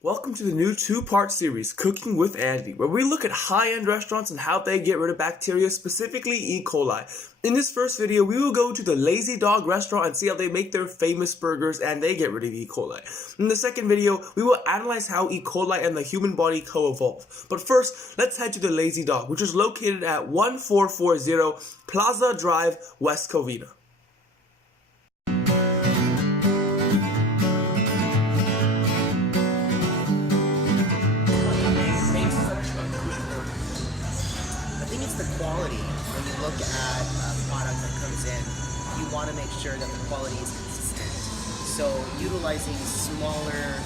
Welcome to the new two-part series, Cooking with Andy, where we look at high-end restaurants and how they get rid of bacteria, specifically E. coli. In this first video, we will go to the Lazy Dog restaurant and see how they make their famous burgers and they get rid of E. coli. In the second video, we will analyze how E. coli and the human body co-evolve. But first, let's head to the Lazy Dog, which is located at 1440 Plaza Drive, West Covina. The quality, when you look at a product that comes in, you want to make sure that the quality is consistent. So utilizing smaller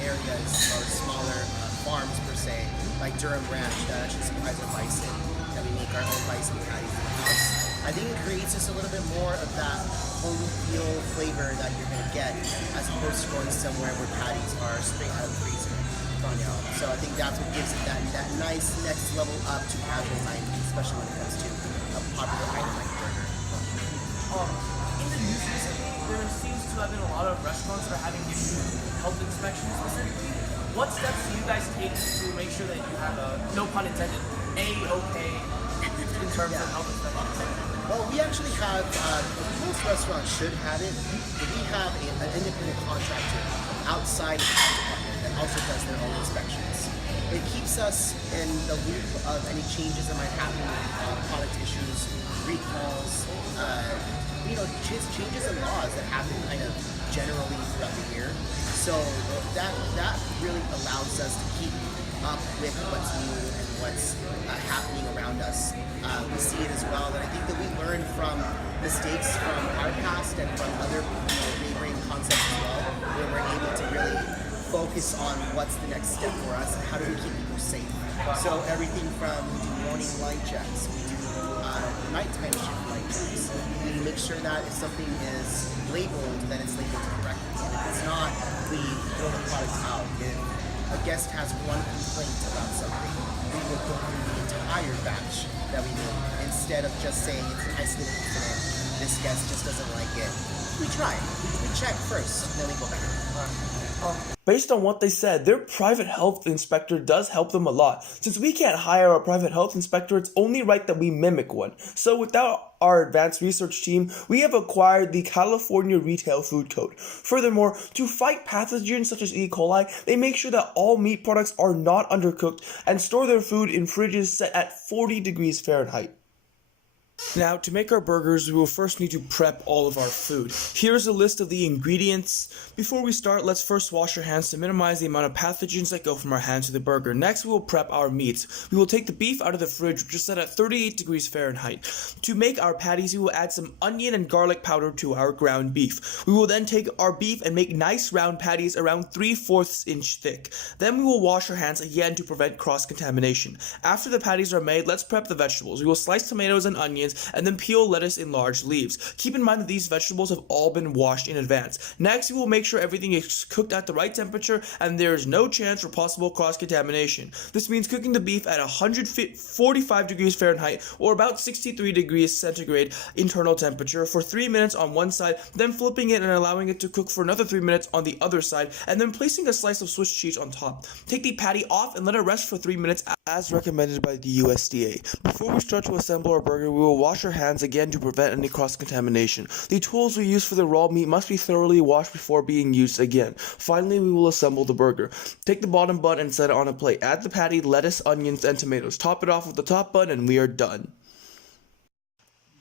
areas or smaller farms per se, like Durham Ranch that actually supplies our bison, that we make our own bison patties in the house. I think it creates just a little bit more of that home feel flavor that you're going to get as opposed to going somewhere where patties are straight out of the freezer. So I think that's what gives it that nice next level up to casual dining, especially when it comes to a popular item like burger. In the news recently, there seems to have been a lot of restaurants that are having issues with health inspections specifically. What steps do you guys take to make sure that you have a, no pun intended, A-okay in terms of health inspections? Well, we actually have, most restaurants should have it, but we have an independent contractor outside of the department that also does their own inspections. It keeps us in the loop of any changes that might happen with product issues, recalls, changes in laws that happen kind of generally throughout the year. So that really allows us to keep up with what's new and what's happening around us. We see it as well, and I think that we learn from mistakes from our past and from other neighboring concepts as well, where we're able to really focus on what's the next step for us and how do we keep people safe. So everything from we do morning light checks, we do nighttime shift light checks. We make sure that if something is labeled, that it's labeled correctly. And if it's not, we throw the product out. If a guest has one complaint about something, we will go through the entire batch that we made instead of just saying it's an isolated incident. This guest just doesn't like it. We try. We check first, and then we go back. Based on what they said, their private health inspector does help them a lot. Since we can't hire a private health inspector, it's only right that we mimic one. So without our advanced research team, we have acquired the California Retail Food Code. Furthermore, to fight pathogens such as E. coli, they make sure that all meat products are not undercooked and store their food in fridges set at 40 degrees Fahrenheit. Now, to make our burgers, we will first need to prep all of our food. Here's a list of the ingredients. Before we start, let's first wash our hands to minimize the amount of pathogens that go from our hands to the burger. Next, we will prep our meats. We will take the beef out of the fridge, which is set at 38 degrees Fahrenheit. To make our patties, we will add some onion and garlic powder to our ground beef. We will then take our beef and make nice round patties around 3/4 inch thick. Then we will wash our hands again to prevent cross-contamination. After the patties are made, let's prep the vegetables. We will slice tomatoes and onions and then peel lettuce in large leaves. Keep in mind that these vegetables have all been washed in advance. Next, we will make sure everything is cooked at the right temperature and there is no chance for possible cross-contamination. This means cooking the beef at 145 degrees Fahrenheit or about 63 degrees centigrade internal temperature for 3 minutes on one side, then flipping it and allowing it to cook for another 3 minutes on the other side, and then placing a slice of Swiss cheese on top. Take the patty off and let it rest for 3 minutes as recommended by the USDA. Before we start to assemble our burger, we will wash our hands again to prevent any cross-contamination. The tools we use for the raw meat must be thoroughly washed before being used again. Finally, we will assemble the burger. Take the bottom bun and set it on a plate. Add the patty, lettuce, onions, and tomatoes. Top it off with the top bun and we are done.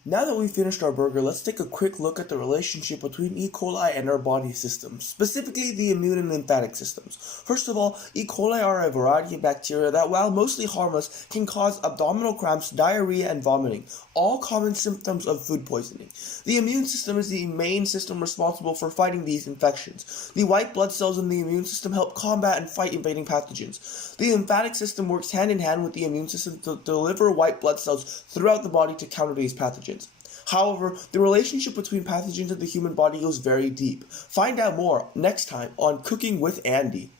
Now that we've finished our burger, let's take a quick look at the relationship between E. coli and our body systems, specifically the immune and lymphatic systems. First of all, E. coli are a variety of bacteria that, while mostly harmless, can cause abdominal cramps, diarrhea, and vomiting, all common symptoms of food poisoning. The immune system is the main system responsible for fighting these infections. The white blood cells in the immune system help combat and fight invading pathogens. The lymphatic system works hand in hand with the immune system to deliver white blood cells throughout the body to counter these pathogens. However, the relationship between pathogens and the human body goes very deep. Find out more next time on Cooking with Andy.